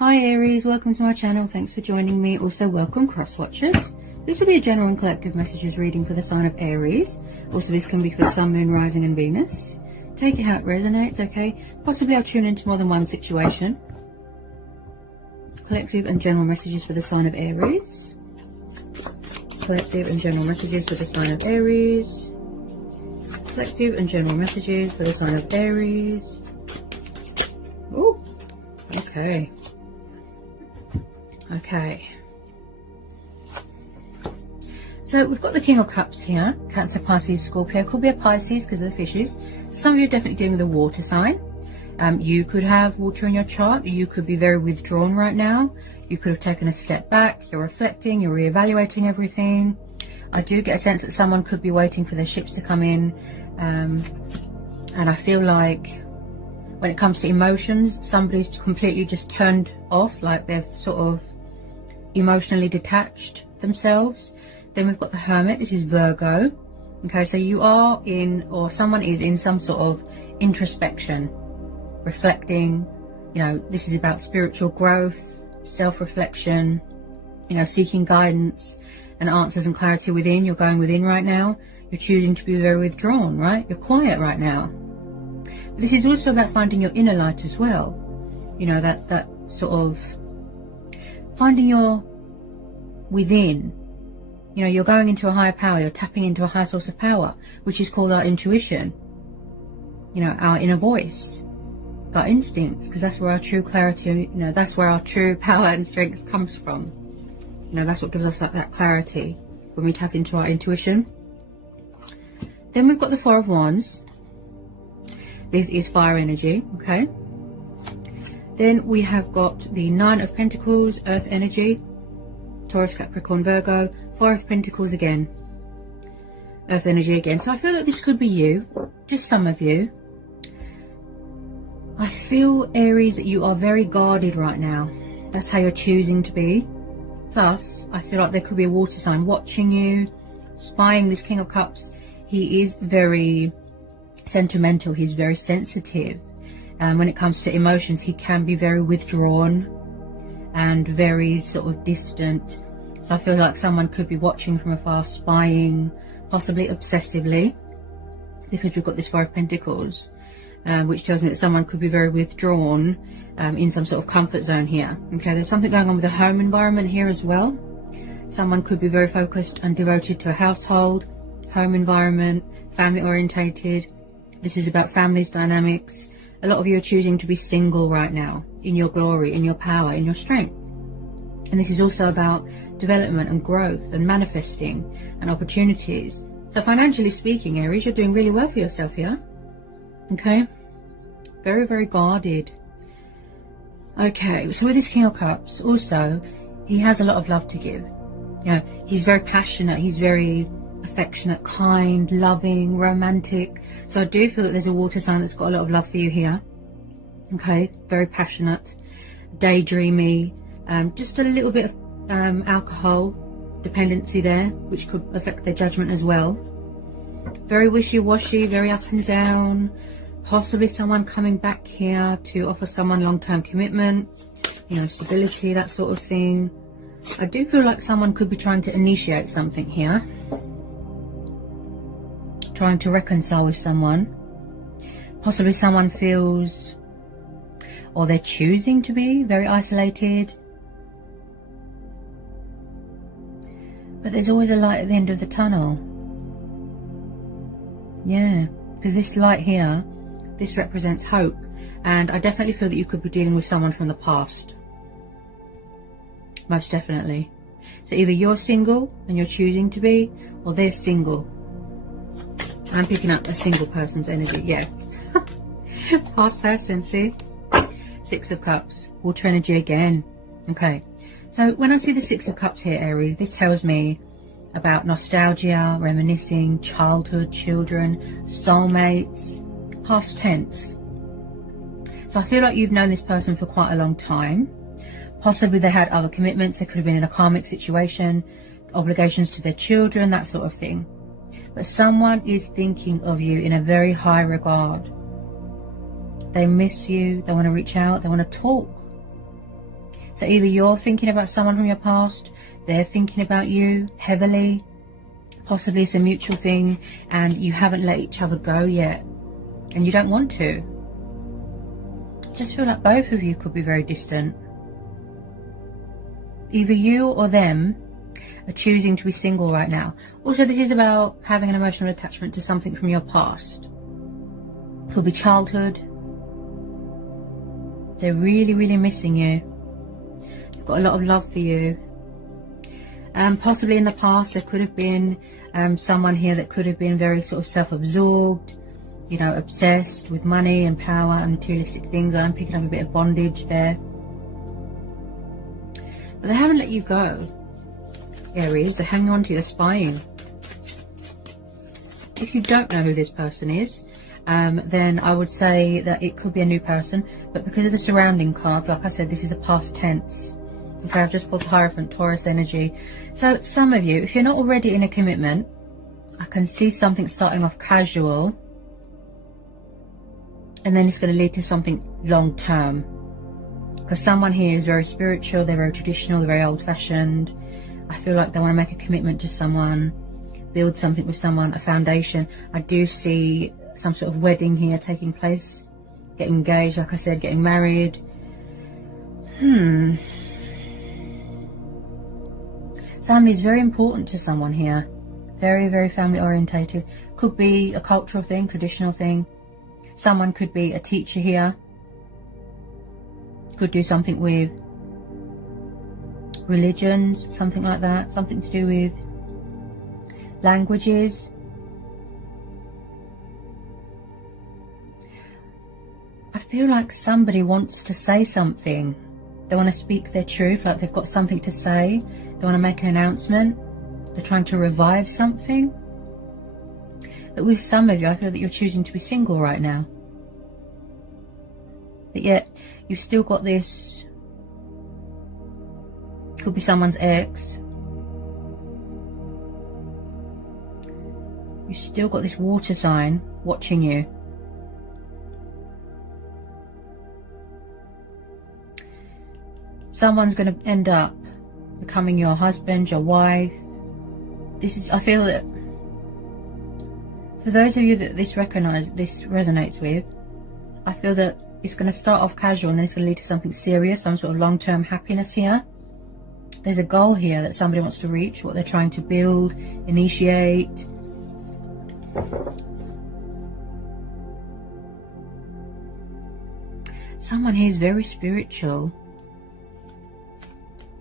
Hi Aries, welcome to my channel. Thanks for joining me. Also welcome cross watchers. This will be a general and collective messages reading for the sign of Aries. Also this can be for Sun, Moon, Rising and Venus. Take it how it resonates, okay? Possibly I'll tune into more than one situation. Collective and general messages for the sign of Aries. Collective and general messages for the sign of Aries. Collective and general messages for the sign of Aries. Oh, okay. Okay, so we've got the King of Cups here, Cancer, Pisces, Scorpio. Could be a Pisces because of the fishes. Some of you are definitely dealing with a water sign. You could have water in your chart. You could be very withdrawn right now. You could have taken a step back. You're reflecting, you're reevaluating everything. I do get a sense that someone could be waiting for their ships to come in. And I feel like when it comes to emotions, somebody's completely just turned off, like they've sort of emotionally detached themselves. Then we've got the Hermit. This is Virgo. Okay, so you are in, or someone is in, some sort of introspection, reflecting. You know, this is about spiritual growth, self-reflection, you know, seeking guidance and answers and clarity within. You're going within right now. You're choosing to be very withdrawn, right? You're quiet right now. But this is also about finding your inner light as well. You know, that sort of finding your within. You know, you're going into a higher power, you're tapping into a higher source of power, which is called our intuition, you know, our inner voice, our instincts, because that's where our true clarity, you know, that's where our true power and strength comes from. You know, that's what gives us that clarity when we tap into our intuition. Then we've got the Four of Wands. This is fire energy, okay? Then we have got the Nine of Pentacles, earth energy, Taurus, Capricorn, Virgo, Four of Pentacles again, earth energy again. So I feel that this could be you, just some of you. I feel, Aries, that you are very guarded right now. That's how you're choosing to be. Plus, I feel like there could be a water sign watching you, spying. This King of Cups, he is very sentimental, he's very sensitive. When it comes to emotions, he can be very withdrawn and very sort of distant. So I feel like someone could be watching from afar, spying, possibly obsessively, because we've got this Four of Pentacles, which tells me that someone could be very withdrawn in some sort of comfort zone here. Okay, there's something going on with the home environment here as well. Someone could be very focused and devoted to a household, home environment, family orientated. This is about families dynamics. A lot of you are choosing to be single right now, in your glory, in your power, in your strength. And this is also about development and growth and manifesting and opportunities. So financially speaking, Aries, you're doing really well for yourself here. Okay? Very, very guarded. Okay, so with this King of Cups, also, he has a lot of love to give. You know, he's very passionate, he's very affectionate, kind, loving, romantic. So I do feel that there's a water sign that's got a lot of love for you here. Okay, very passionate, daydreamy, just a little bit of alcohol dependency there, which could affect their judgment as well. Very wishy-washy, very up and down. Possibly someone coming back here to offer someone long-term commitment, you know, stability, that sort of thing. I do feel like someone could be trying to initiate something here, trying to reconcile with someone. Possibly someone feels, or they're choosing to be, very isolated. But there's always a light at the end of the tunnel. Yeah, because this light here, this represents hope. And I definitely feel that you could be dealing with someone from the past. Most definitely. So either you're single and you're choosing to be, or they're single. I'm picking up a single person's energy, yeah. Past person, see? Six of Cups, water energy again. Okay, so when I see the Six of Cups here, Aries, this tells me about nostalgia, reminiscing, childhood, children, soulmates, past tense. So I feel like you've known this person for quite a long time. Possibly they had other commitments, they could have been in a karmic situation, obligations to their children, that sort of thing. But someone is thinking of you in a very high regard. They miss you, they want to reach out, they want to talk. So either you're thinking about someone from your past, they're thinking about you heavily, possibly it's a mutual thing and you haven't let each other go yet and you don't want to. I just feel like both of you could be very distant. Either you or them are choosing to be single right now. Also, this is about having an emotional attachment to something from your past. Could be childhood. They're really, really missing you. They've got a lot of love for you. Possibly in the past there could have been someone here that could have been very sort of self-absorbed, you know, obsessed with money and power and materialistic things. I'm picking up a bit of bondage there. But they haven't let you go, Aries. They're hanging on to you, they're spying. If you don't know who this person is, then I would say that it could be a new person. But because of the surrounding cards, like I said, this is a past tense. Okay, I've just pulled the Hierophant, Taurus energy. So some of you, if you're not already in a commitment, I can see something starting off casual. And then it's going to lead to something long term. Because someone here is very spiritual, they're very traditional, they're very old-fashioned. I feel like they want to make a commitment to someone, build something with someone, a foundation. I do see some sort of wedding here taking place, getting engaged, like I said, getting married. Family is very important to someone here. Very, very family orientated. Could be a cultural thing, traditional thing. Someone could be a teacher here. Could do something with religions, something like that. Something to do with languages. I feel like somebody wants to say something. They want to speak their truth, like they've got something to say. They want to make an announcement. They're trying to revive something. But with some of you, I feel that you're choosing to be single right now. But yet, you've still got this, could be someone's ex. You've still got this water sign watching you. Someone's going to end up becoming your husband, your wife. This is, I feel that for those of you that this resonates with, I feel that it's going to start off casual and then it's going to lead to something serious, some sort of long-term happiness here. There's a goal here that somebody wants to reach, what they're trying to build, initiate. Someone here is very spiritual.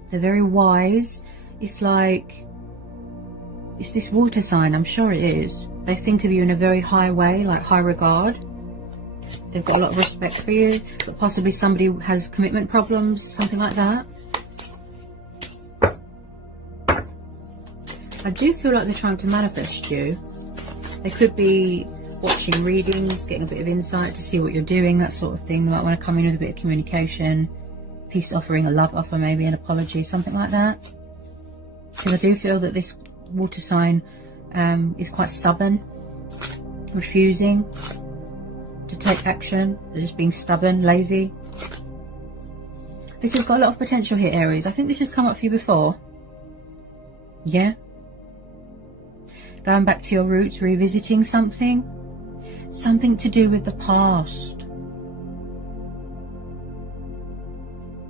They're very wise. It's like, it's this water sign, I'm sure it is. They think of you in a very high way, like high regard. They've got a lot of respect for you, but possibly somebody has commitment problems, something like that. I do feel like they're trying to manifest you. They could be watching readings, getting a bit of insight to see what you're doing, that sort of thing. They might want to come in with a bit of communication, peace offering, a love offer, maybe an apology, something like that. Because I do feel that this water sign is quite stubborn, refusing to take action. They're just being stubborn, lazy. This has got a lot of potential here, Aries. I think this has come up for you before. Yeah. Going back to your roots, revisiting something. Something to do with the past.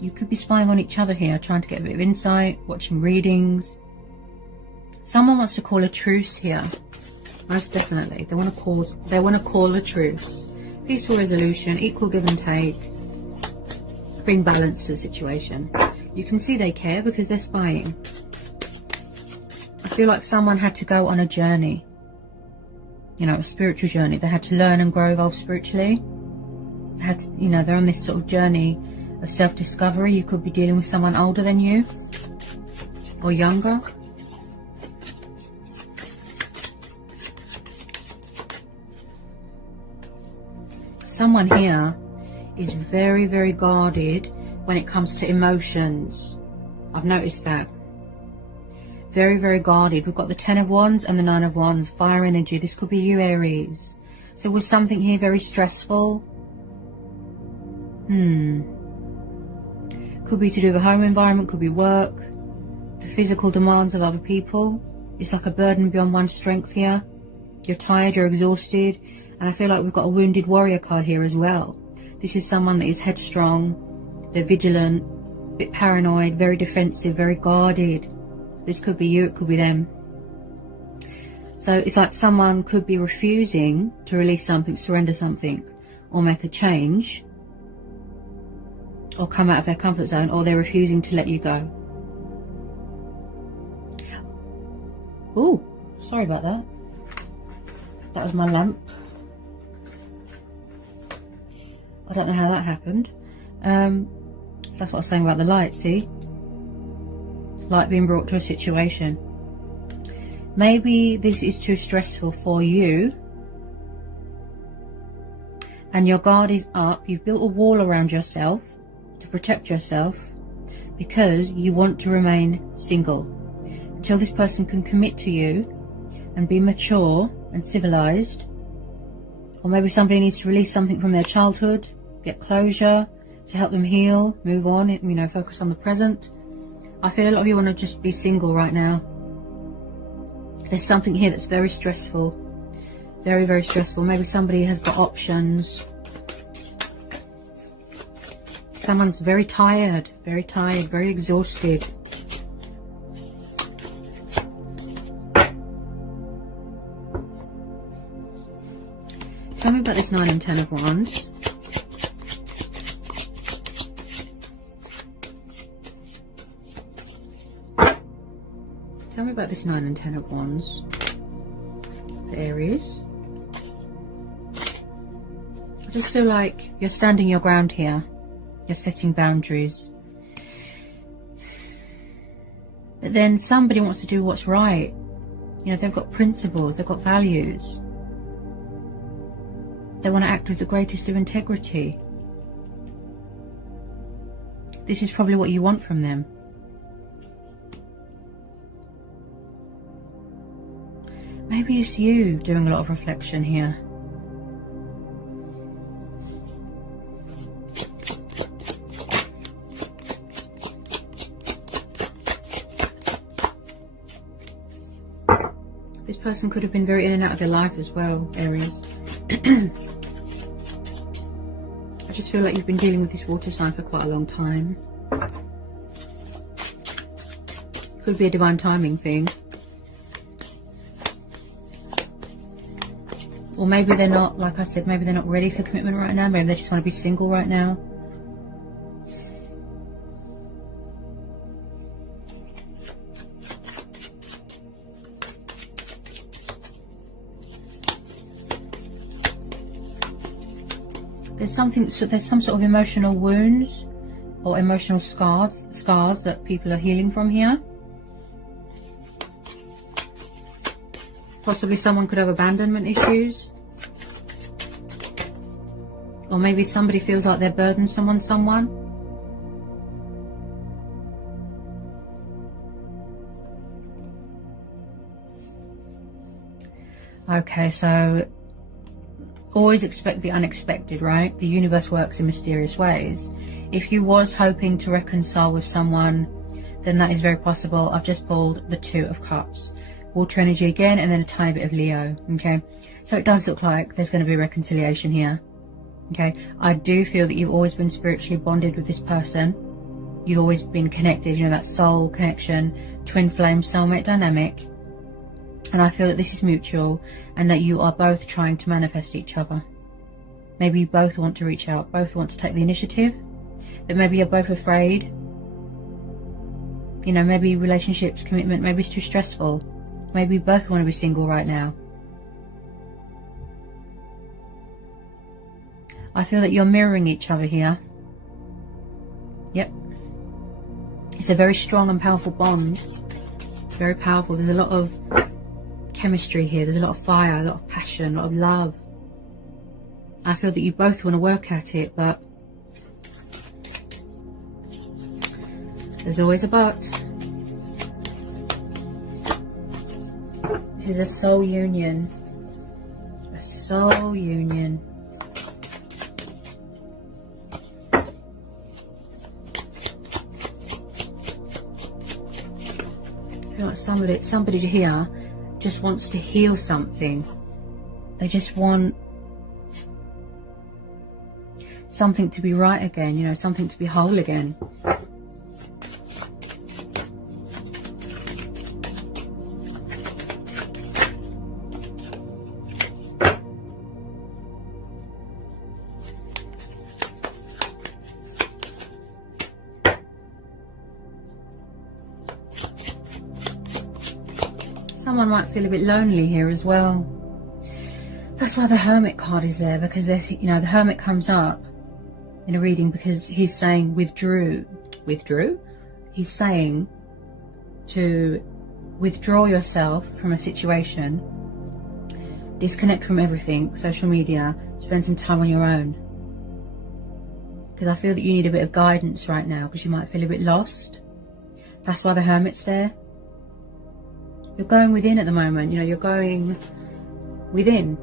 You could be spying on each other here, trying to get a bit of insight, watching readings. Someone wants to call a truce here. Most definitely. They want to call a truce. Peaceful resolution, equal give and take. Bring balance to the situation. You can see they care because they're spying. I feel like someone had to go on a journey. You know, a spiritual journey. They had to learn and grow, evolve spiritually. They had to, you know, they're on this sort of journey of self-discovery. You could be dealing with someone older than you or younger. Someone here is very, very guarded when it comes to emotions. I've noticed that. Very, very guarded. We've got the 10 of Wands and the 9 of Wands. Fire energy. This could be you, Aries. So was something here very stressful? Could be to do with a home environment, could be work, the physical demands of other people. It's like a burden beyond one's strength here. You're tired, you're exhausted, and I feel like we've got a wounded warrior card here as well. This is someone that is headstrong, they're vigilant, a bit paranoid, very defensive, very guarded. This could be you, it could be them. So it's like someone could be refusing to release something, surrender something, or make a change, or come out of their comfort zone, or they're refusing to let you go. Oh, sorry about that. That was my lamp. I don't know how that happened. That's what I was saying about the light, see? Light being brought to a situation. Maybe this is too stressful for you, and your guard is up. You've built a wall around yourself to protect yourself because you want to remain single until this person can commit to you and be mature and civilized. Or maybe somebody needs to release something from their childhood, get closure to help them heal, move on, you know, focus on the present. I feel a lot of you want to just be single right now. There's something here that's very stressful, very, very stressful. Maybe somebody has got options. Someone's very tired, very exhausted. Tell me about this 9 and 10 of Wands. Tell me about this 9 and 10 of Wands for Aries. I just feel like you're standing your ground here. You're setting boundaries. But then somebody wants to do what's right. You know, they've got principles, they've got values. They want to act with the greatest of integrity. This is probably what you want from them. Maybe it's you doing a lot of reflection here. This person could have been very in and out of your life as well, Aries. I just feel like you've been dealing with this water sign for quite a long time. Could be a divine timing thing. Or maybe they're not, like I said, maybe they're not ready for commitment right now. Maybe they just want to be single right now. There's some sort of emotional wounds or emotional scars that people are healing from here. Possibly someone could have abandonment issues. Or maybe somebody feels like they're burdensome on someone. Okay, so always expect the unexpected, right? The universe works in mysterious ways. If you was hoping to reconcile with someone, then that is very possible. I've just pulled the 2 of Cups. Water energy again, and then a tiny bit of Leo. Okay, so it does look like there's going to be reconciliation here. Okay, I do feel that you've always been spiritually bonded with this person. You've always been connected, you know, that soul connection, twin flame soulmate dynamic. And I feel that this is mutual and that you are both trying to manifest each other. Maybe you both want to reach out, both want to take the initiative, but maybe you're both afraid. You know, maybe relationships, commitment, maybe it's too stressful. Maybe you both want to be single right now. I feel that you're mirroring each other here. Yep. It's a very strong and powerful bond. Very powerful. There's a lot of chemistry here. There's a lot of fire, a lot of passion, a lot of love. I feel that you both want to work at it, but there's always a but. This is a soul union. A soul union. feel like somebody here just wants to heal something. They just want something to be right again, you know, something to be whole again. Someone might feel a bit lonely here as well. That's why the Hermit card is there, because there's, you know, the Hermit comes up in a reading because he's saying withdrew. He's saying to withdraw yourself from a situation, disconnect from everything, social media, spend some time on your own. Because I feel that you need a bit of guidance right now, because you might feel a bit lost. That's why the Hermit's there. You're going within at the moment, you know, you're going within.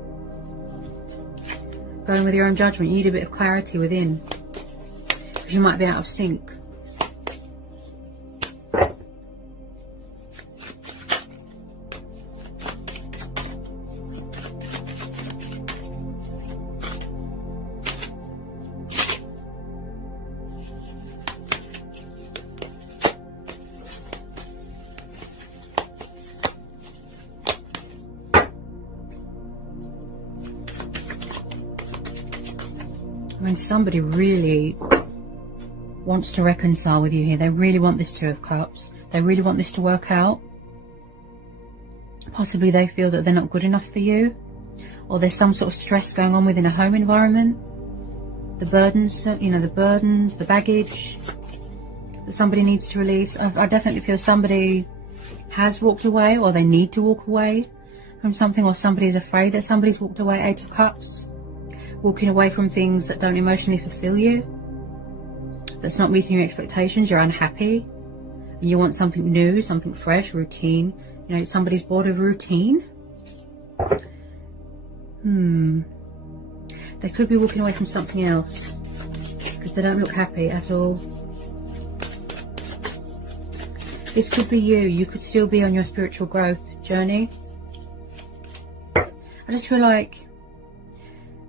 Going with your own judgment. You need a bit of clarity within, because you might be out of sync. When somebody really wants to reconcile with you here, they really want this Two of Cups, they really want this to work out. Possibly they feel that they're not good enough for you, or there's some sort of stress going on within a home environment. The burdens, you know, the baggage that somebody needs to release. I definitely feel somebody has walked away, or they need to walk away from something, or somebody's afraid that somebody's walked away. Eight of Cups. Walking away from things that don't emotionally fulfill you, that's not meeting your expectations. You're unhappy and you want something new, something fresh, routine. You know, somebody's bored of routine. They could be walking away from something else because they don't look happy at all. This could be you. You could still be on your spiritual growth journey. I just feel like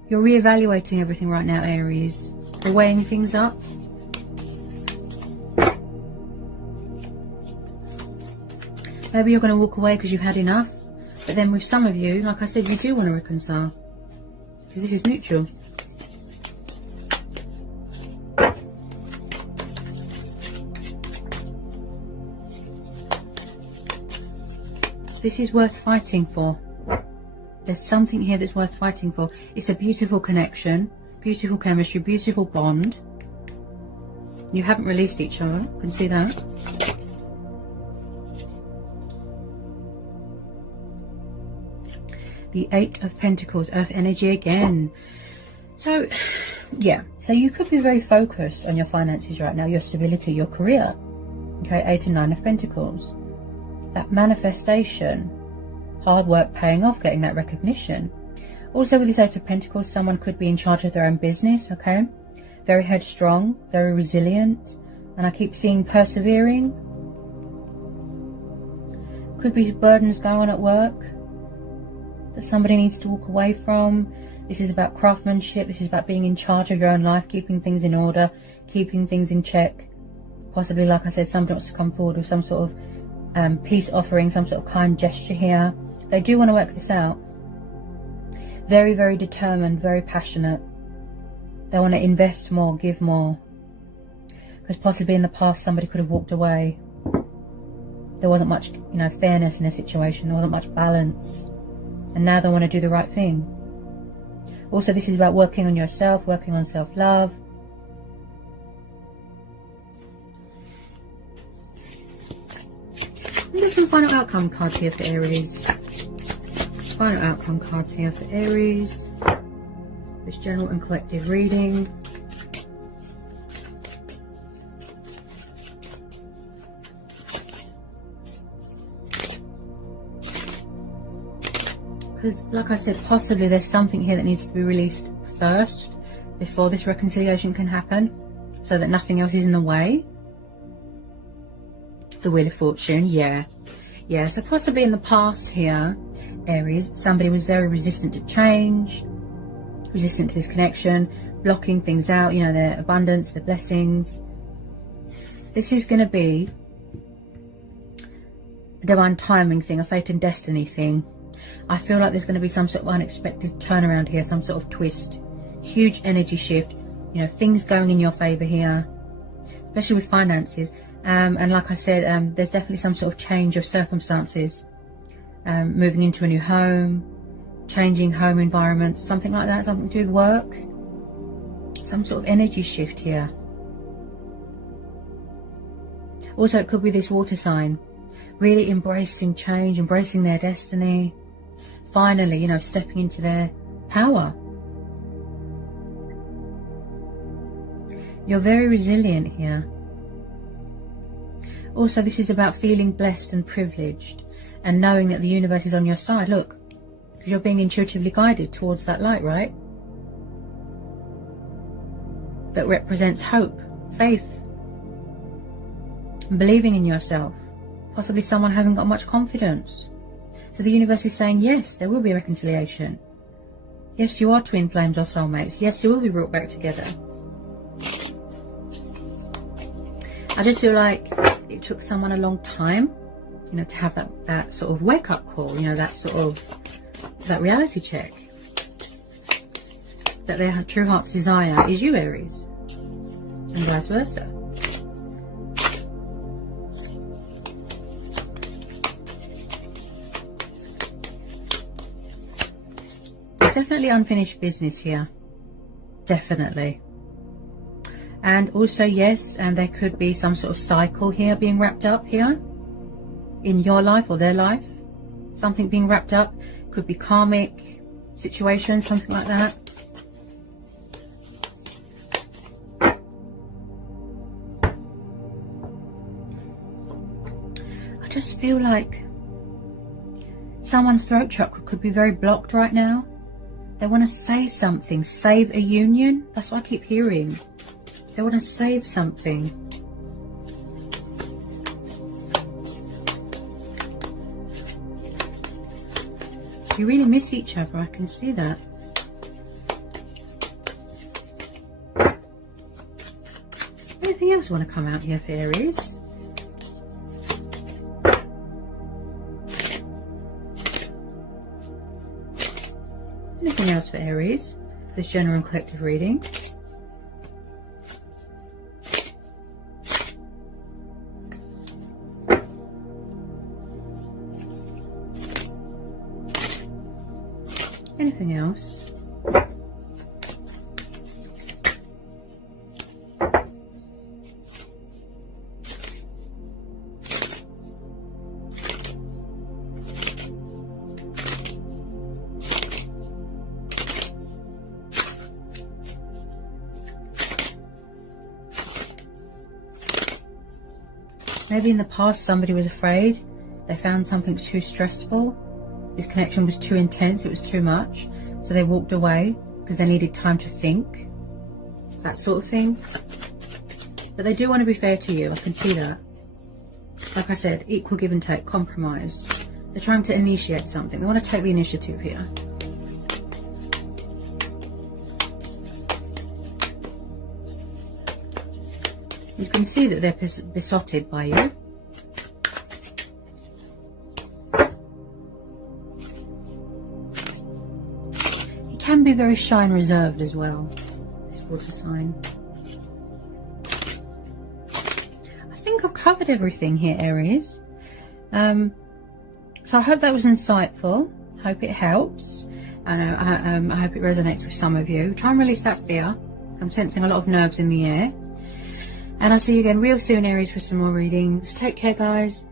you're reevaluating everything right now, Aries. You're weighing things up. Maybe you're going to walk away because you've had enough. But then with some of you, like I said, you do want to reconcile. Because this is mutual. This is worth fighting for. There's something here that's worth fighting for. It's a beautiful connection, beautiful chemistry, beautiful bond. You haven't released each other. You can see that. The Eight of Pentacles, Earth energy again. So, yeah. So you could be very focused on your finances right now, your stability, your career. Okay, 8 and 9 of Pentacles. That manifestation. Hard work paying off, getting that recognition. Also with this Eight of Pentacles, someone could be in charge of their own business, okay? Very headstrong, very resilient. And I keep seeing persevering. Could be burdens going on at work that somebody needs to walk away from. This is about craftsmanship. This is about being in charge of your own life, keeping things in order, keeping things in check. Possibly, like I said, somebody wants to come forward with some sort of peace offering, some sort of kind gesture here. They do want to work this out. Very, very determined, very passionate. They want to invest more, give more. Because possibly in the past somebody could have walked away. There wasn't much, you know, fairness in the situation. There wasn't much balance. And now they want to do the right thing. Also, this is about working on yourself, working on self-love. There's some final outcome cards here for Aries. Final outcome cards here for Aries. This general and collective reading. Because, like I said, possibly there's something here that needs to be released first before this reconciliation can happen, so that nothing else is in the way. The Wheel of Fortune, yeah. Yeah, so possibly in the past here, Aries, somebody was very resistant to change, resistant to this connection, blocking things out, you know, their abundance, their blessings. This is going to be a divine timing thing, a fate and destiny thing. I feel like there's going to be some sort of unexpected turnaround here, some sort of twist, huge energy shift, you know, things going in your favor here, especially with finances. And like I said, there's definitely some sort of change of circumstances, moving into a new home, changing home environment, something like that, something to do with work, some sort of energy shift here. Also, it could be this water sign really embracing change, embracing their destiny, finally, you know, stepping into their power. You're very resilient here. Also, this is about feeling blessed and privileged and knowing that the universe is on your side. Look, because you're being intuitively guided towards that light, right? That represents hope, faith, and believing in yourself. Possibly someone hasn't got much confidence. So the universe is saying, yes, there will be reconciliation. Yes, you are twin flames or soulmates. Yes, you will be brought back together. I just feel like it took someone a long time, you know, to have that sort of wake-up call, you know, that reality check. That their true heart's desire is you, Aries. And vice versa. There's definitely unfinished business here. Definitely. And also, yes, and there could be some sort of cycle here being wrapped up here in your life or their life. Something being wrapped up. Could be karmic situation, something like that. I just feel like someone's throat chakra could be very blocked right now. They want to say something, save a union. That's what I keep hearing. They want to save something. You really miss each other, I can see that. Anything else want to come out here for Aries? Anything else for Aries? This general and collective reading. Anything else? Maybe in the past somebody was afraid. They found something too stressful. This connection was too intense, it was too much. So they walked away because they needed time to think. That sort of thing. But they do want to be fair to you, I can see that. Like I said, equal give and take, compromise. They're trying to initiate something. They want to take the initiative here. You can see that they're besotted by you. It can be very shy and reserved as well, this water sign. I think I've covered everything here, Aries. So I hope that was insightful. I hope it helps. I hope it resonates with some of you. Try and release that fear. I'm sensing a lot of nerves in the air. And I'll see you again real soon, Aries, for some more readings. Take care, guys.